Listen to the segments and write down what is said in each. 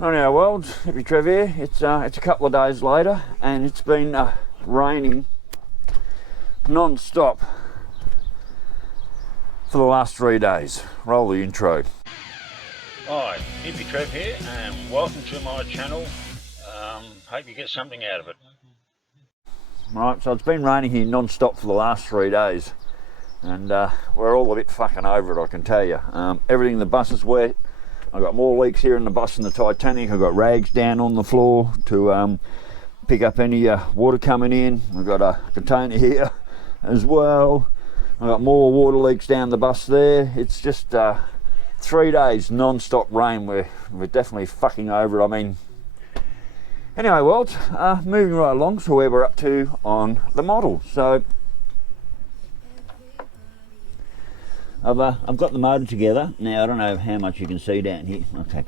On our world, Hippy Trev here. It's a couple of days later, and it's been raining non-stop for the last 3 days. Roll the intro. Hi, Hippy Trev here, and welcome to my channel. Hope you get something out of it. Right, so it's been raining here non-stop for the last 3 days, and we're all a bit fucking over it, I can tell you. Everything in the bus is wet. I've got more leaks here in the bus than the Titanic. I've got rags down on the floor to pick up any water coming in. I've got a container here as well. I've got more water leaks down the bus there. It's just 3 days non-stop rain. We're definitely fucking over it. I mean, anyway, well, moving right along to where we're up to on the model. So I've got the motor together. Now, I don't know how much you can see down here. Okay, I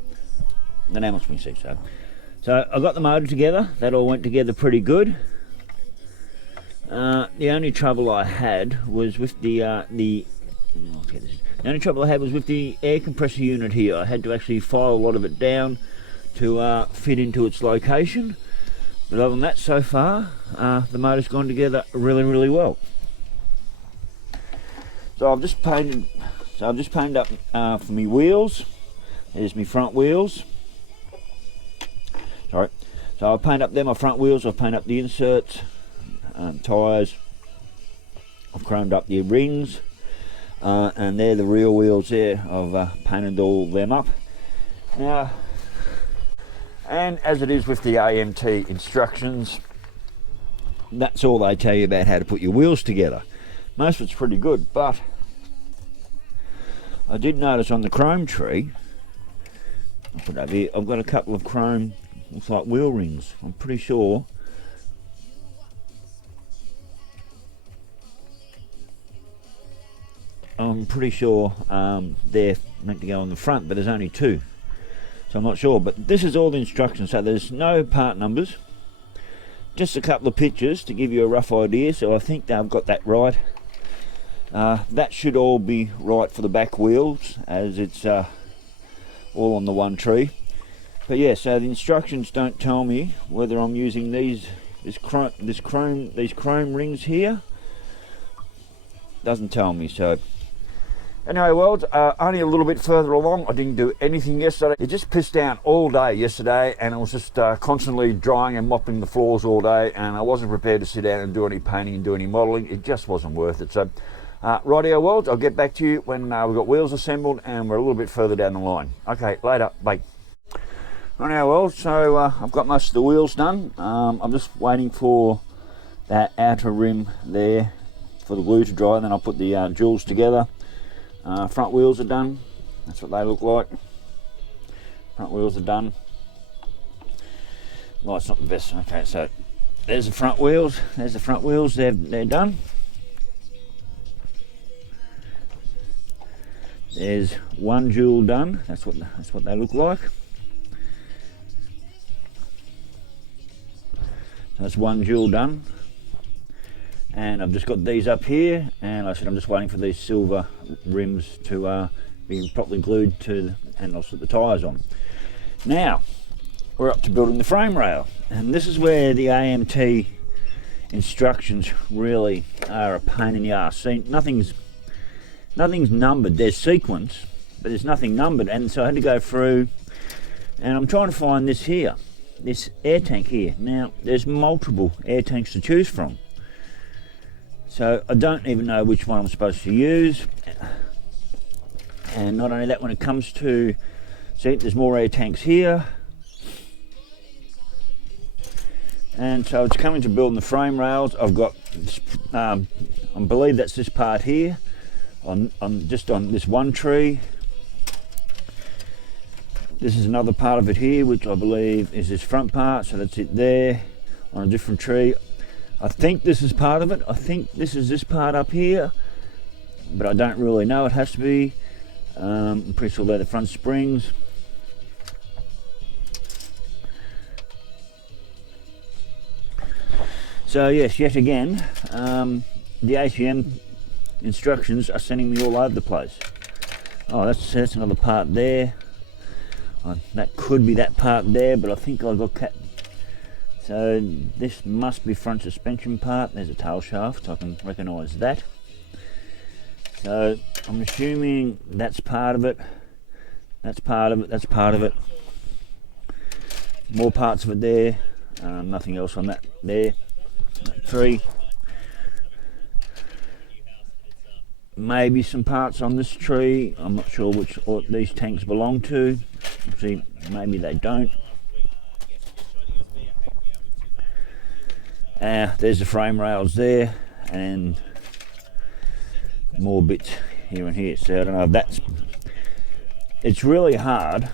don't know how much we can see. So I've got the motor together. That all went together pretty good. The only trouble I had was with the only trouble I had was with the air compressor unit here. I had to actually file a lot of it down to fit into its location. But other than that, so far, the motor's gone together really, really well. So I've just painted up for me wheels. There's my front wheels. Sorry. So I've painted up there my front wheels. I've painted up the inserts, tyres. I've chromed up the rings, and they're the real wheels there. I've painted all them up. Now, and as it is with the AMT instructions, that's all they tell you about how to put your wheels together. Most of it's pretty good, but I did notice on the chrome tree, I'll put it over here, I've got a couple of chrome, looks like wheel rings. I'm pretty sure they're meant to go on the front, but there's only two. So I'm not sure, but this is all the instructions, so there's no part numbers, just a couple of pictures to give you a rough idea. So I think they've got that right. That should all be right for the back wheels, as it's all on the one tree. But yeah, so the instructions don't tell me whether I'm using these chrome rings here. Doesn't tell me. So anyway, well, only a little bit further along. I didn't do anything yesterday. It just pissed down all day yesterday, and I was just constantly drying and mopping the floors all day, and I wasn't prepared to sit down and do any painting and do any modelling. It just wasn't worth it. So rightio, world, I'll get back to you when we've got wheels assembled and we're a little bit further down the line. Okay, later, bye. Rightio, world, so I've got most of the wheels done. I'm just waiting for that outer rim there for the glue to dry, and then I'll put the jewels together. Front wheels are done. That's what they look like. Front wheels are done. Light's not the best. Okay, so there's the front wheels. There's the front wheels. They're done. There's one jewel done. That's what they look like. That's one jewel done. And I've just got these up here, and like I said, I'm just waiting for these silver rims to be properly glued to, and I'll put the tyres on. Now we're up to building the frame rail, and this is where the AMT instructions really are a pain in the arse. See, nothing's numbered. There's sequence, but there's nothing numbered, and so I had to go through, and I'm trying to find this here, this air tank here. Now there's multiple air tanks to choose from, so I don't even know which one I'm supposed to use. And not only that, when it comes to, see, there's more air tanks here, and so it's coming to building the frame rails. I've got I believe that's this part here, on just on this one tree. This is another part of it here, which I believe is this front part, so that's it there on a different tree. I think this is part of it. I think this is this part up here, but I don't really know. It has to be. I'm pretty sure they're the front springs. So yes, yet again, the ACM instructions are sending me all over the place. Oh, that's another part there. That could be that part there, but I think I got cat. So this must be front suspension part. There's a tail shaft, I can recognise that. So I'm assuming that's part of it. That's part of it, that's part of it. More parts of it there. Nothing else on that there. 3. Maybe some parts on this tree. I'm not sure which these tanks belong to. See, maybe they don't. There's the frame rails there, and more bits here and here. So I don't know if that's... It's really hard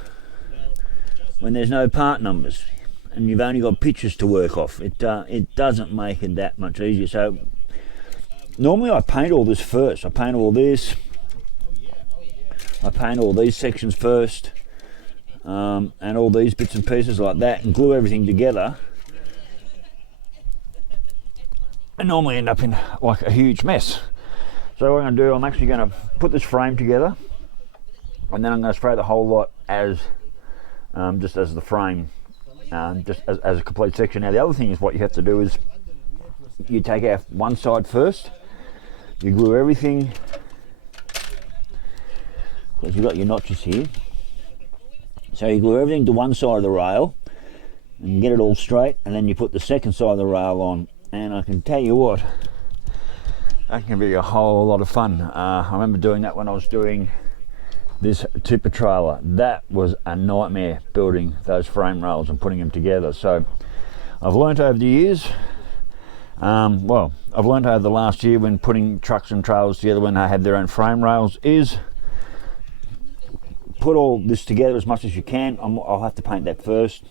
when there's no part numbers and you've only got pictures to work off. It doesn't make it that much easier. So normally I paint all this first. I paint all this. I paint all these sections first, and all these bits and pieces like that, and glue everything together. I normally end up in like a huge mess. So what I'm going to do, I'm actually going to put this frame together, and then I'm going to spray the whole lot as just as the frame, just as a complete section. Now the other thing is, what you have to do is you take out one side first, you glue everything, because you've got your notches here. So you glue everything to one side of the rail and get it all straight, and then you put the second side of the rail on. And I can tell you what, that can be a whole lot of fun. I remember doing that when I was doing this tipper trailer. That was a nightmare, building those frame rails and putting them together. So I've learnt over the years, well, I've learnt over the last year when putting trucks and trailers together when they have their own frame rails, is put all this together as much as you can. I'll have to paint that first,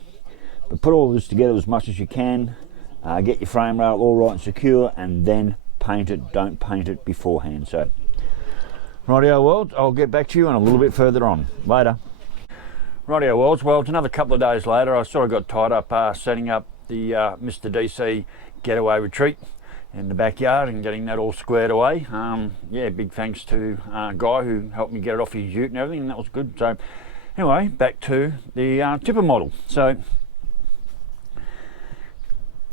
but put all this together as much as you can. Get your frame rail all right and secure, and then paint it. Don't paint it beforehand. So, rightio world, I'll get back to you on a little bit further on. Later. Rightio worlds, well, it's another couple of days later. I sort of got tied up setting up the Mr. DC getaway retreat in the backyard and getting that all squared away. Yeah, big thanks to a guy who helped me get it off his ute and everything, and that was good. So anyway, back to the tipper model. So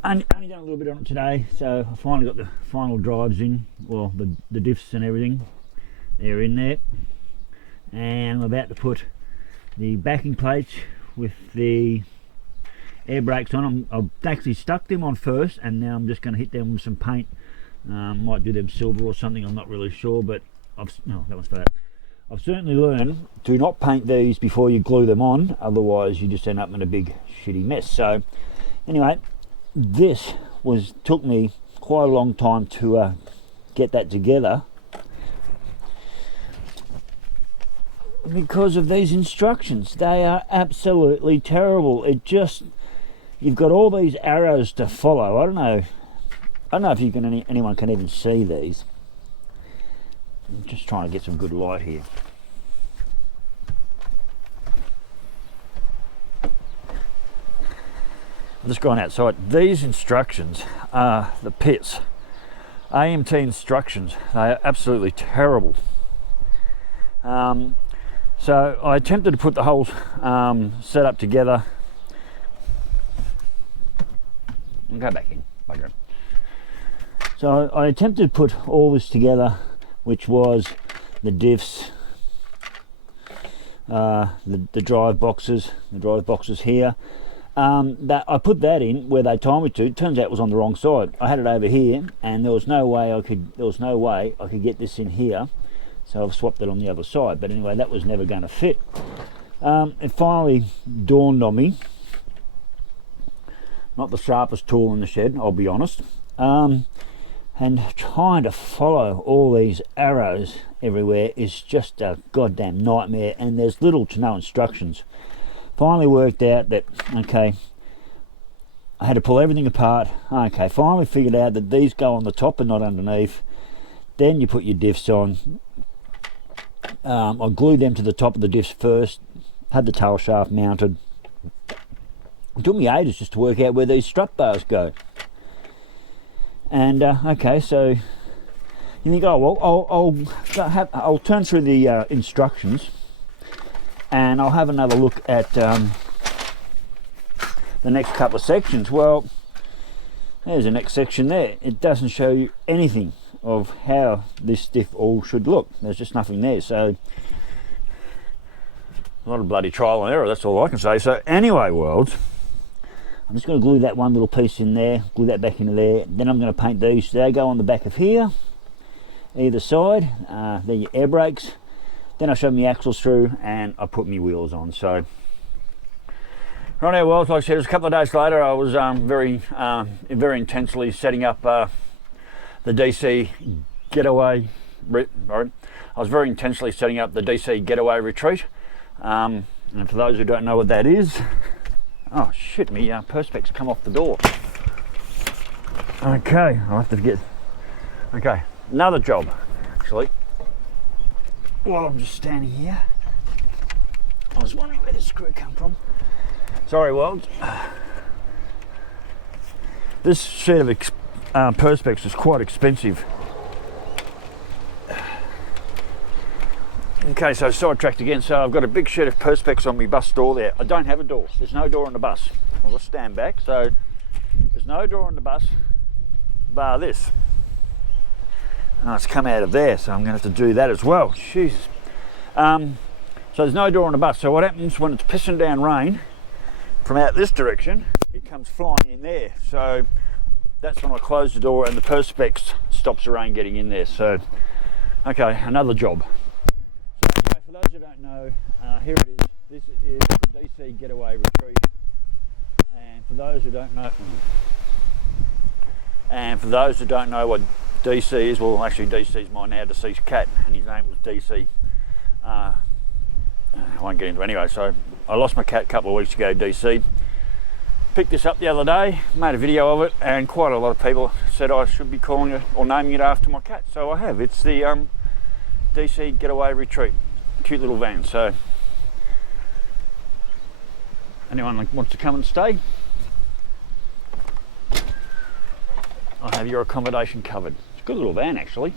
only done a little bit on it today, so I finally got the final drives in, well, the diffs and everything, they're in there, and I'm about to put the backing plates with the air brakes on. I've actually stuck them on first, and now I'm just going to hit them with some paint. Might do them silver or something, I'm not really sure, but that was for that. I've certainly learned, do not paint these before you glue them on, otherwise you just end up in a big shitty mess. So anyway, this took me quite a long time to get that together, because of these instructions. They are absolutely terrible. You've got all these arrows to follow. I don't know if anyone can even see these. I'm just trying to get some good light here. I've just gone outside. These instructions are the pits. AMT instructions, they are absolutely terrible. So I attempted to put the whole setup together. I'll go back in. Okay. So I attempted to put all this together, which was the diffs, the drive boxes here. That I put that in where they told me to. Turns out it was on the wrong side. I had it over here, and there was no way I could get this in here. So I've swapped it on the other side. But anyway, that was never going to fit. It finally dawned on me. Not the sharpest tool in the shed, I'll be honest. And trying to follow all these arrows everywhere is just a goddamn nightmare, and there's little to no instructions. Finally worked out that, okay, I had to pull everything apart. Okay, finally figured out that these go on the top and not underneath. Then you put your diffs on. I glued them to the top of the diffs first, had the tail shaft mounted. It took me ages just to work out where these strut bars go. And okay, so you think, oh well, I'll turn through the instructions, and I'll have another look at the next couple of sections. Well, there's the next section there. It doesn't show you anything of how this diff all should look. There's just nothing there, so a lot of bloody trial and error, that's all I can say. So anyway, worlds, I'm just going to glue that one little piece in there, glue that back into there, then I'm going to paint these. They go on the back of here, either side. They're your air brakes. Then I shove my axles through and I put my wheels on. So right now, worlds, like I said, it was a couple of days later. I was very intensely setting up the DC getaway. I was very intensely setting up the DC getaway retreat. And for those who don't know what that is, oh shit, me perspex come off the door. Okay, I'll have to get. Okay, another job actually. While I'm just standing here, I was wondering where the screw come from. Sorry, world. This sheet of perspex is quite expensive. Okay, so sidetracked again. So I've got a big sheet of perspex on my bus door there. I don't have a door. There's no door on the bus. I'll just stand back. So there's no door on the bus, bar this. Oh, it's come out of there, so I'm going to have to do that as well. Jesus. So there's no door on the bus. So what happens when it's pissing down rain from out this direction, it comes flying in there. So that's when I close the door and the perspex stops the rain getting in there. So, okay, another job. For those who don't know, here it is. This is the DC Getaway Retreat, and for those who don't know, what DC is, well, actually DC is my now deceased cat, and his name was DC. I won't get into it anyway. So I lost my cat a couple of weeks ago, DC. Picked this up the other day, made a video of it, and quite a lot of people said I should be calling it or naming it after my cat. So I have. It's the DC Getaway Retreat. Cute little van. So anyone wants to come and stay, I'll have your accommodation covered. It's a good little van actually.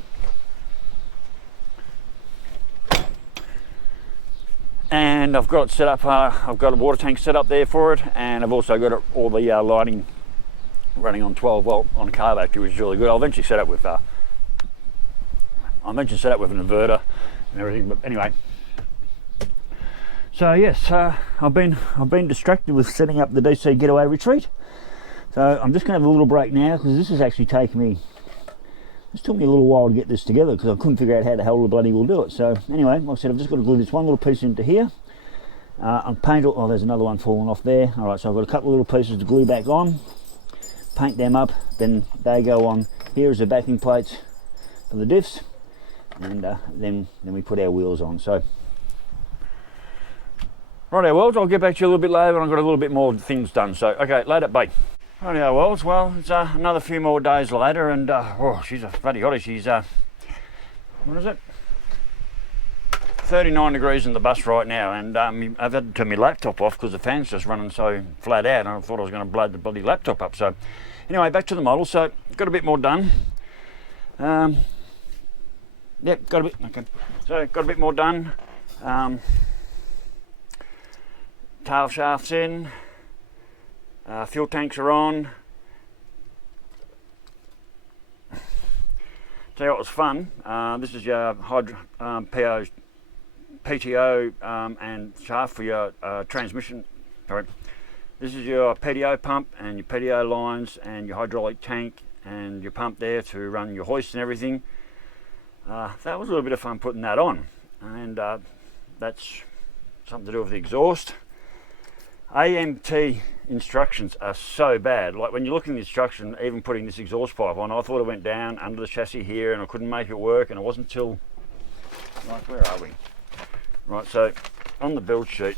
And I've got it set up, I've got a water tank set up there for it, and I've also got all the lighting running on 12 volt on a car battery, which is really good. I'll eventually set up with an inverter and everything, but anyway. So yes, I've been distracted with setting up the DC Getaway Retreat. So I'm just going to have a little break now, because this has actually taken me. This took me a little while to get this together, because I couldn't figure out how the hell the bloody will do it. So anyway, like I said, I've just got to glue this one little piece into here. I'll paint it. Oh, there's another one falling off there. All right, so I've got a couple of little pieces to glue back on. Paint them up, then they go on. Here is the backing plates for the diffs, and then we put our wheels on. So. Righto, worlds, I'll get back to you a little bit later, and I've got a little bit more things done. So, okay, later, bye. Righto, worlds, well, it's another few more days later, and oh, she's a bloody hottie. She's what is it? 39 degrees in the bus right now, and I've had to turn my laptop off because the fan's just running so flat out, and I thought I was going to blow the bloody laptop up. So, anyway, back to the model. So, got a bit more done. Yep, got a bit. Okay, so got a bit more done. Tail shafts in, fuel tanks are on. Tell you what was fun, this is your PTO and shaft for your transmission. Sorry, this is your PTO pump and your PTO lines and your hydraulic tank and your pump there to run your hoist and everything. That was a little bit of fun putting that on, and that's something to do with the exhaust. AMT instructions are so bad. Like when you look in the instruction, even putting this exhaust pipe on, I thought it went down under the chassis here and I couldn't make it work, and it wasn't till, right, where are we? Right, so on the build sheet,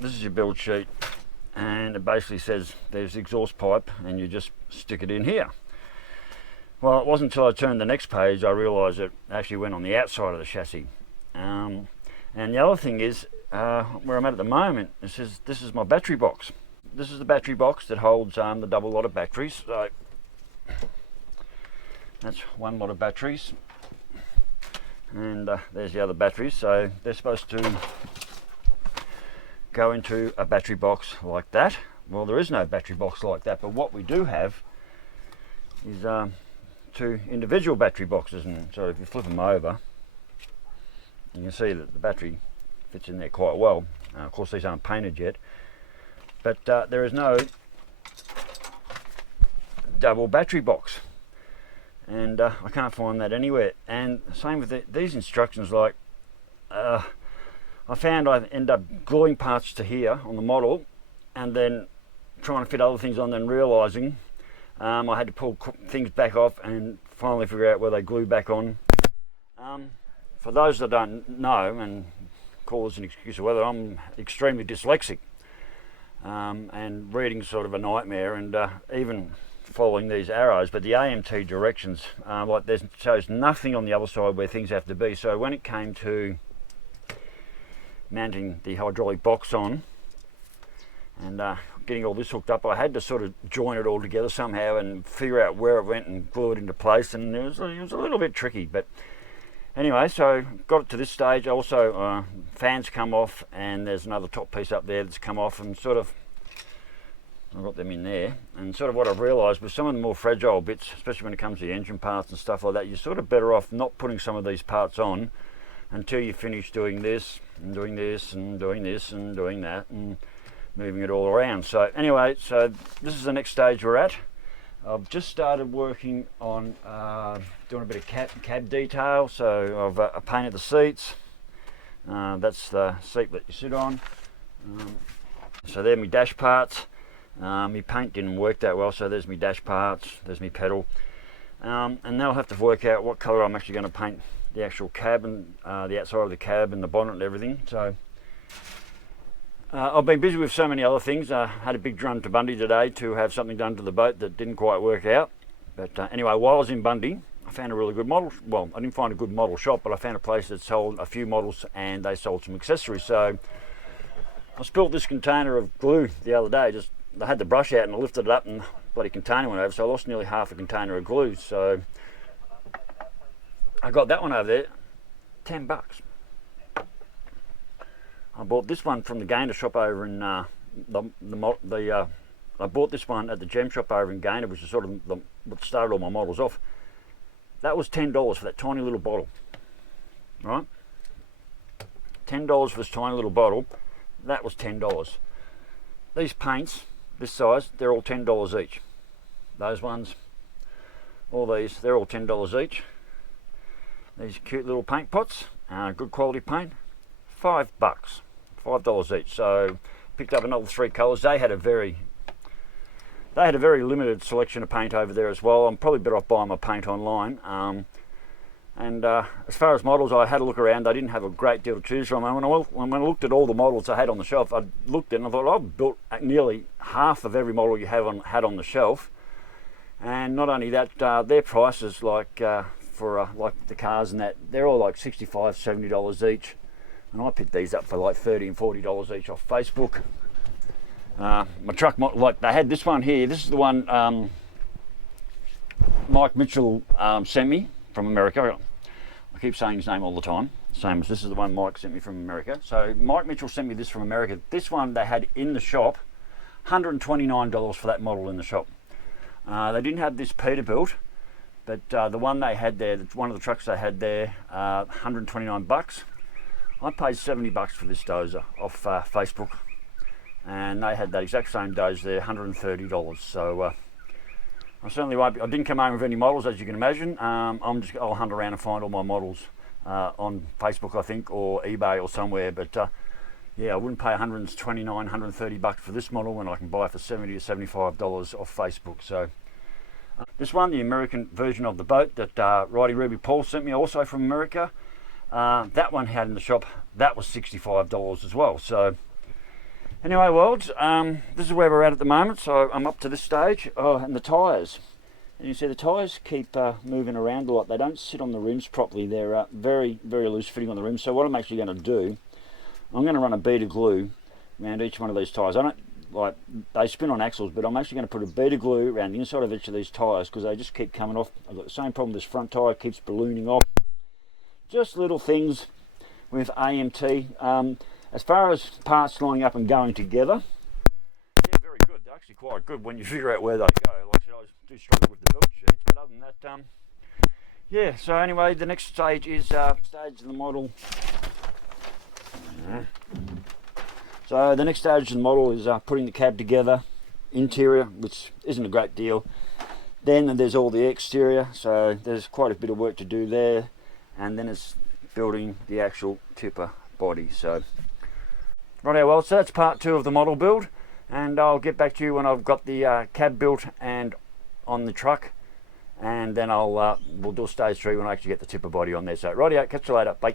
this is your build sheet, and it basically says there's the exhaust pipe and you just stick it in here. Well, it wasn't until I turned the next page I realised it actually went on the outside of the chassis. And the other thing is, where I'm at the moment, it says this is my battery box. This is the battery box that holds the double lot of batteries. So that's one lot of batteries, and there's the other batteries. So they're supposed to go into a battery box like that. Well, there is no battery box like that, but what we do have is two individual battery boxes, and so if you flip them over, you can see that the battery fits in there quite well. Of course, these aren't painted yet, but there is no double battery box, and I can't find that anywhere. And same with these instructions, like I found I end up gluing parts to here on the model and then trying to fit other things on, then realising I had to pull things back off and finally figure out where they glue back on. For those that don't know, and call this an excuse of weather, I'm extremely dyslexic, and reading's sort of a nightmare, and even following these arrows, but the AMT directions, like there shows nothing on the other side where things have to be. So when it came to mounting the hydraulic box on and getting all this hooked up, I had to sort of join it all together somehow and figure out where it went and glue it into place, and it was a little bit tricky. But anyway, so got it to this stage. Also fans come off, and there's another top piece up there that's come off, and sort of I've got them in there. And sort of what I've realised with some of the more fragile bits, especially when it comes to the engine parts and stuff like that, you're sort of better off not putting some of these parts on until you finish doing this and doing this and doing this and doing that and moving it all around. So anyway, so this is the next stage we're at. I've just started working on doing a bit of cab detail. So I've painted the seats. That's the seat that you sit on. So they're my dash parts. My paint didn't work that well, so there's my dash parts, there's my pedal. And now I'll have to work out what colour I'm actually going to paint the actual cab and the outside of the cab and the bonnet and everything. So I've been busy with so many other things. I had a big run to Bundy today to have something done to the boat that didn't quite work out. But anyway, while I was in Bundy, I found a really good model. Well, I didn't find a good model shop, but I found a place that sold a few models and they sold some accessories. So I spilled this container of glue the other day. I had the brush out and I lifted it up and the bloody container went over, so I lost nearly half a container of glue. So I got that one over there, $10. I bought this one from the Gainer shop over in I bought this one at the gem shop over in Gainer, which is sort of what started all my models off. That was $10 for that tiny little bottle, right? $10 for this tiny little bottle. That was $10. These paints, this size, they're all $10 each. Those ones, all these, they're all $10 each. These cute little paint pots, good quality paint, $5, $5 each. So picked up another 3 colours. They had a very limited selection of paint over there as well. I'm probably better off buying my paint online. As far as models, I had a look around. They didn't have a great deal to choose from. And when I looked at all the models I had on the shelf, I looked at it and I thought, I've built nearly half of every model you had on the shelf. And not only that, their prices, like for like the cars and that, they're all like $65, $70 each. And I picked these up for like $30 and $40 each off Facebook. My truck model, like they had this one here. This is the one Mike Mitchell sent me from America. I keep saying his name all the time. Same as this is the one Mike sent me from America. So Mike Mitchell sent me this from America. This one they had in the shop, $129 for that model in the shop. They didn't have this Peterbilt, but the one they had there, one of the trucks they had there, $129. I paid $70 for this dozer off Facebook, and they had that exact same dozer there, $130. So I certainly won't be, I didn't come home with any models, as you can imagine. I'll hunt around and find all my models on Facebook, I think, or eBay or somewhere. But yeah, I wouldn't pay $129, $130 for this model when I can buy it for $70 to $75 off Facebook. So this one, the American version of the boat that Righty Ruby Paul sent me, also from America. That one had in the shop, that was $65 as well. So anyway, worlds, this is where we're at the moment. So I'm up to this stage. Oh, and the tyres. And you see the tyres keep moving around a lot. They don't sit on the rims properly. They're very, very loose fitting on the rims. So what I'm actually going to do, I'm going to run a bead of glue around each one of these tyres. I don't like, they spin on axles, but I'm actually going to put a bead of glue around the inside of each of these tyres because they just keep coming off. I've got the same problem. This front tyre keeps ballooning off. Just little things with AMT. As far as parts lining up and going together, yeah, very good. They're actually quite good when you figure out where they go. Like I said, I do struggle with the build sheets, but other than that, yeah. So anyway, the next stage is stage of the model. So the next stage of the model is putting the cab together, interior, which isn't a great deal. Then there's all the exterior, so there's quite a bit of work to do there, and then it's building the actual tipper body. So righto, well, so that's part 2 of the model build, and I'll get back to you when I've got the cab built and on the truck, and then we'll do stage 3 when I actually get the tipper body on there. So rightio, catch you later, bye.